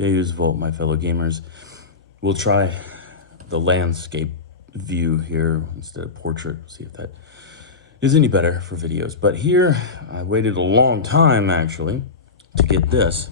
Today's Vault, my fellow gamers. We'll try the landscape view here instead of portrait, see if that is any better for videos. But here, I waited a long time, actually, to get this.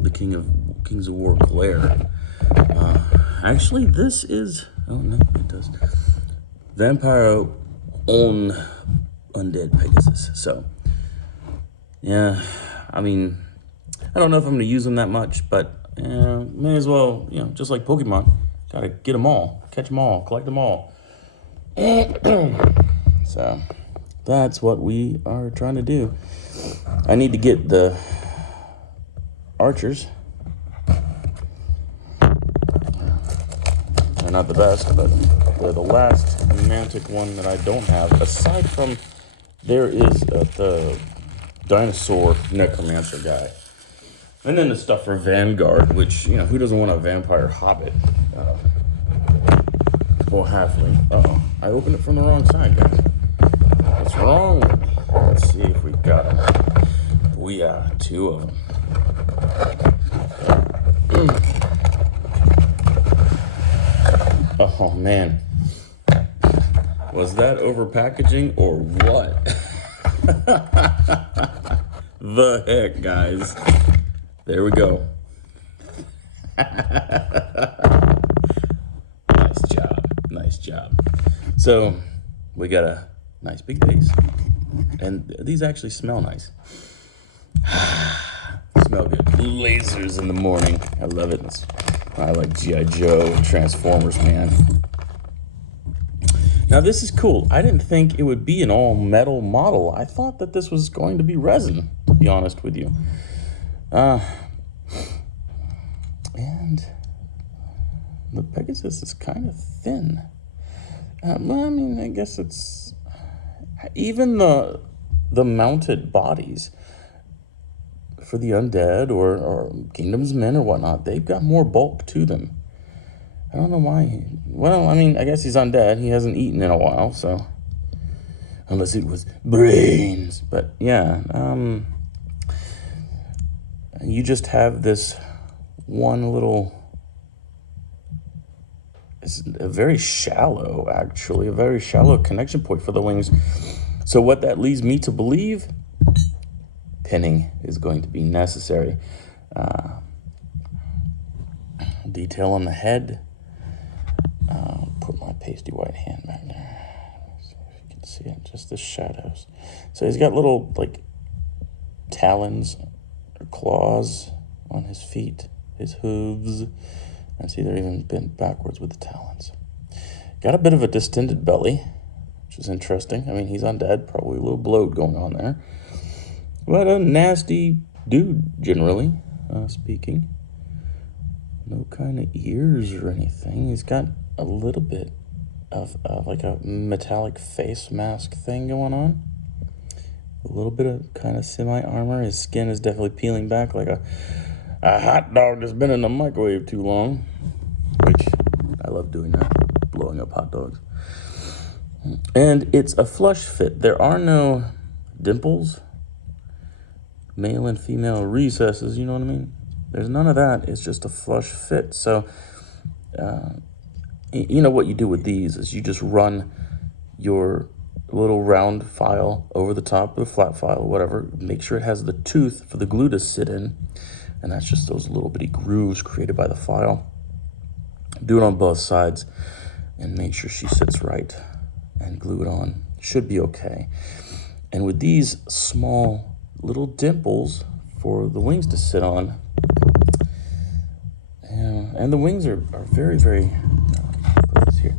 The Kings of War Glare. Actually, this is... Oh, no, it does. Vampire on undead Pegasus. So, yeah, I mean... I don't know if I'm going to use them that much, but may as well, you know, just like Pokemon. Got to get them all, catch them all, collect them all. So that's what we are trying to do. I need to get the archers. They're not the best, but they're the last romantic one that I don't have. Aside from, there is the dinosaur necromancer guy. And then the stuff for Vanguard, which, you know, who doesn't want a vampire hobbit? Or halfling. Uh-oh, I opened it from the wrong side, guys. What's wrong with me? Let's see if we got them. We got two of them. Oh, man. Was that over packaging or what? The heck, guys. There we go. Nice job. Nice job. So, we got a nice big base. And these actually smell nice. Smell good. Lasers in the morning. I love it. I like G.I. Joe and Transformers, man. Now, this is cool. I didn't think it would be an all-metal model. I thought that this was going to be resin, to be honest with you. And the Pegasus is kind of thin. Well, I mean, I guess it's... Even the mounted bodies for the undead or Kingdom's Men or whatnot, they've got more bulk to them. I don't know why. Well, I mean, I guess he's undead. He hasn't eaten in a while, so... Unless it was brains. But, yeah, you just have this one little... It's a very shallow, actually, a very shallow connection point for the wings. So what that leads me to believe, pinning is going to be necessary. Detail on the head. Put my pasty white hand back there. See if you can see it, just the shadows. So he's got little, like, talons or claws on his feet, his hooves. And see, they're even bent backwards with the talons. Got a bit of a distended belly, which is interesting. I mean, he's undead, probably a little bloat going on there. But a nasty dude, generally speaking. No kind of ears or anything. He's got a little bit of like a metallic face mask thing going on. A little bit of kind of semi-armor. His skin is definitely peeling back like a hot dog that's been in the microwave too long. Which, I love doing that. Blowing up hot dogs. And it's a flush fit. There are no dimples. Male and female recesses, you know what I mean? There's none of that. It's just a flush fit. So, you know what you do with these is you just run your little round file over the top of the flat file, whatever. Make sure it has the tooth for the glue to sit in. And that's just those little bitty grooves created by the file. Do it on both sides and make sure she sits right and glue it on. Should be okay. And with these small little dimples for the wings to sit on, and the wings are very, very, put this here.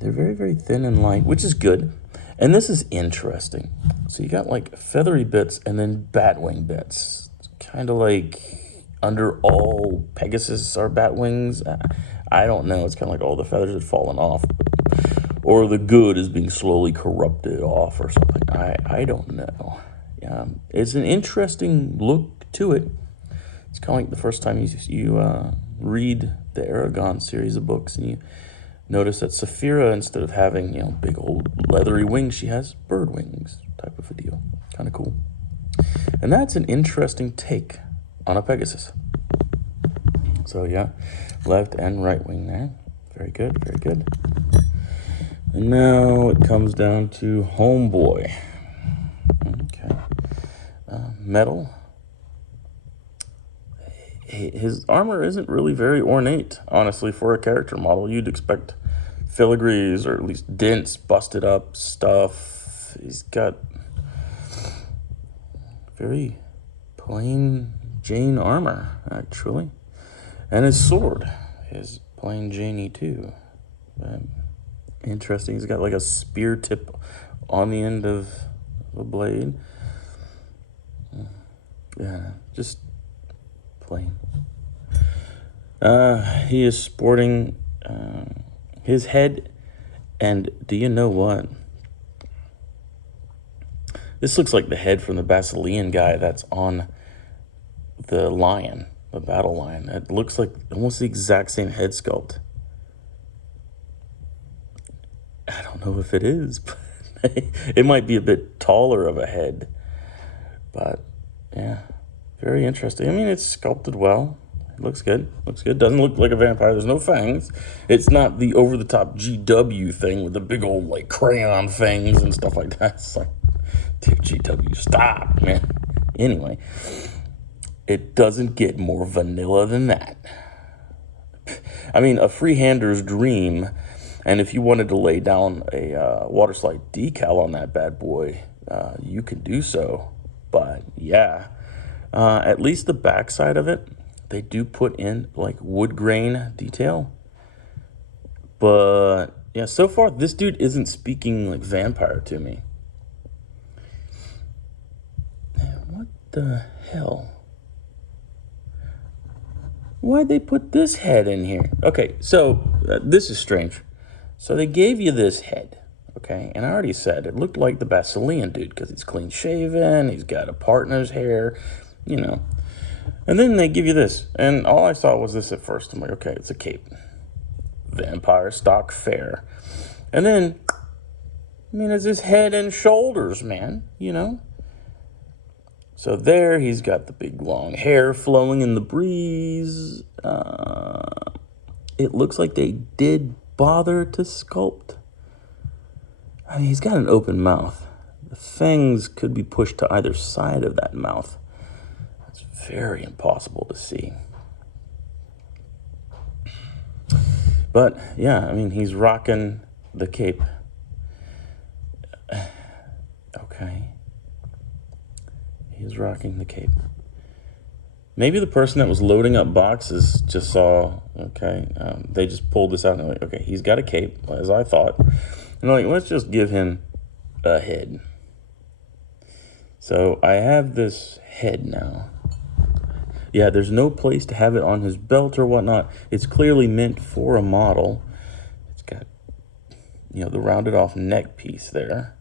They're very, very thin and light, which is good. And this is interesting. So you got like feathery bits and then bat wing bits. It's kind of like under all Pegasus are bat wings. I don't know. It's kind of like all the feathers had fallen off. Or the good is being slowly corrupted off or something. I don't know. It's an interesting look to it. It's kind of like the first time you read the Aragon series of books and you notice that Saphira, instead of having, you know, big old leathery wings, she has bird wings type of a deal. Kind of cool. And that's an interesting take on a Pegasus. So yeah, left and right wing there. Very good, very good. And now it comes down to Homeboy. Okay. Metal. His armor isn't really very ornate, honestly, for a character model. You'd expect filigrees or at least dents, busted up stuff. He's got very plain Jane armor, actually. And his sword is plain Janey, too. Interesting. He's got like a spear tip on the end of the blade. Yeah, just plain. He is sporting his head, and do you know what? This looks like the head from the Basilean guy that's on the lion, the battle lion. It looks like almost the exact same head sculpt. I don't know if it is, but it might be a bit taller of a head. But yeah, very interesting. I mean, it's sculpted well. It looks good. Looks good. Doesn't look like a vampire. There's no fangs. It's not the over-the-top GW thing with the big old like crayon fangs and stuff like that. It's like, dude, GW, stop, man. Anyway, it doesn't get more vanilla than that. I mean, a freehander's dream. And if you wanted to lay down a water slide decal on that bad boy, you can do so. But yeah, at least the backside of it, they do put in like wood grain detail. But yeah, so far this dude isn't speaking like vampire to me. What the hell? Why'd they put this head in here? Okay, so this is strange. So they gave you this head, okay? And I already said it looked like the Basilean dude because he's clean shaven, he's got a partner's hair, you know. And then they give you this, and all I saw was this at first. I'm like, okay, it's a cape. Vampire stock fare. And then, I mean, it's his head and shoulders, man, you know? So there, he's got the big long hair flowing in the breeze. It looks like they did bother to sculpt. I mean, he's got an open mouth. The fangs could be pushed to either side of that mouth. It's very impossible to see. But yeah, I mean, he's rocking the cape. Okay. He's rocking the cape. Maybe the person that was loading up boxes just saw, okay, they just pulled this out and they're like, okay, he's got a cape, as I thought. And like, let's just give him a head. So I have this head now. Yeah, there's no place to have it on his belt or whatnot. It's clearly meant for a model. It's got, you know, the rounded off neck piece there.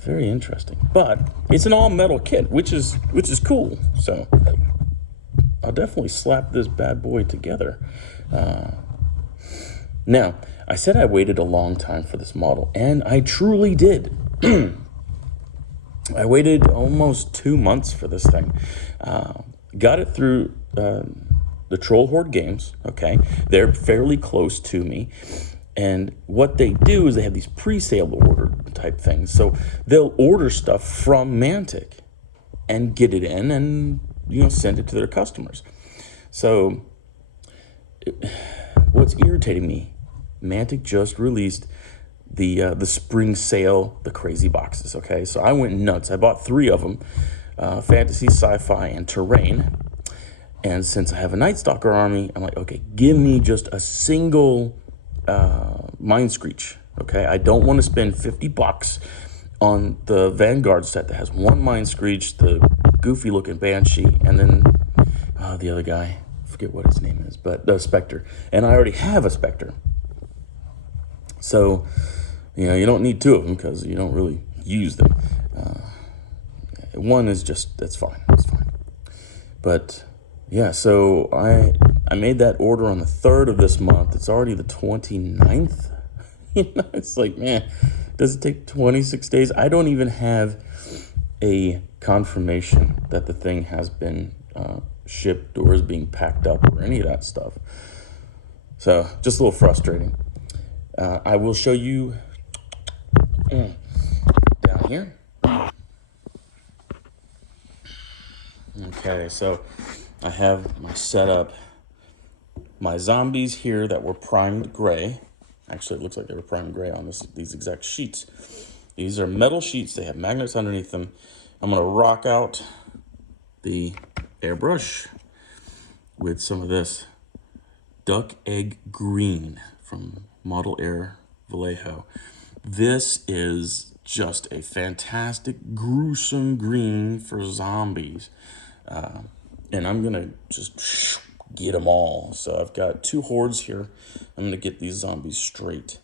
Very interesting. But it's an all-metal kit, which is cool. So I'll definitely slap this bad boy together. Now, I said I waited a long time for this model, and I truly did. I waited almost 2 months for this thing. Got it through the Troll Horde games, okay? They're fairly close to me. And what they do is they have these pre-sale order type things. So they'll order stuff from Mantic and get it in and, you know, send it to their customers. So what's irritating me, Mantic just released the spring sale, the crazy boxes, okay? So I went nuts. I bought 3 of them, fantasy, sci-fi, and terrain. And since I have a Night Stalker army, I'm like, okay, give me just a single Mind Screech, okay? I don't want to spend $50 on the Vanguard set that has 1 Mind Screech, the goofy looking Banshee, and then the other guy, I forget what his name is, but the Spectre. And I already have a Spectre. So, you know, you don't need 2 of them because you don't really use them. 1 is just, that's fine, it's fine. But yeah, so I made that order on the 3rd of this month. It's already the 29th. You know, it's like, man, does it take 26 days? I don't even have a confirmation that the thing has been ship doors being packed up or any of that stuff. So just a little frustrating. I will show you down here. Okay, so I have my setup. My zombies here that were primed gray. Actually, it looks like they were primed gray on these exact sheets. These are metal sheets. They have magnets underneath them. I'm going to rock out the airbrush with some of this duck egg green from Model Air Vallejo. This is just a fantastic, gruesome green for zombies. And I'm going to just get them all. So I've got 2 hordes here. I'm going to get these zombies straight.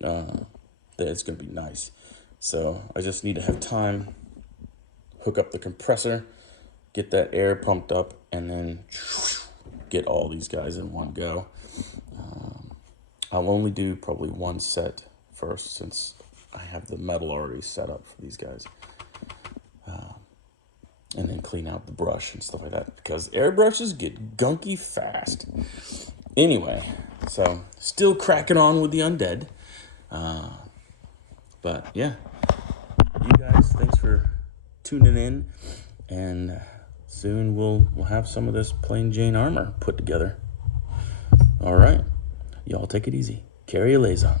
It's going to be nice. So I just need to have time, hook up the compressor, get that air pumped up, and then get all these guys in one go. I'll only do probably 1 set first since I have the metal already set up for these guys. And then clean out the brush and stuff like that, because airbrushes get gunky fast. Anyway, so still cracking on with the undead. But yeah, you guys, thanks for tuning in, and soon we'll have some of this plain Jane armor put together. All right, y'all take it easy. Carry a liaison.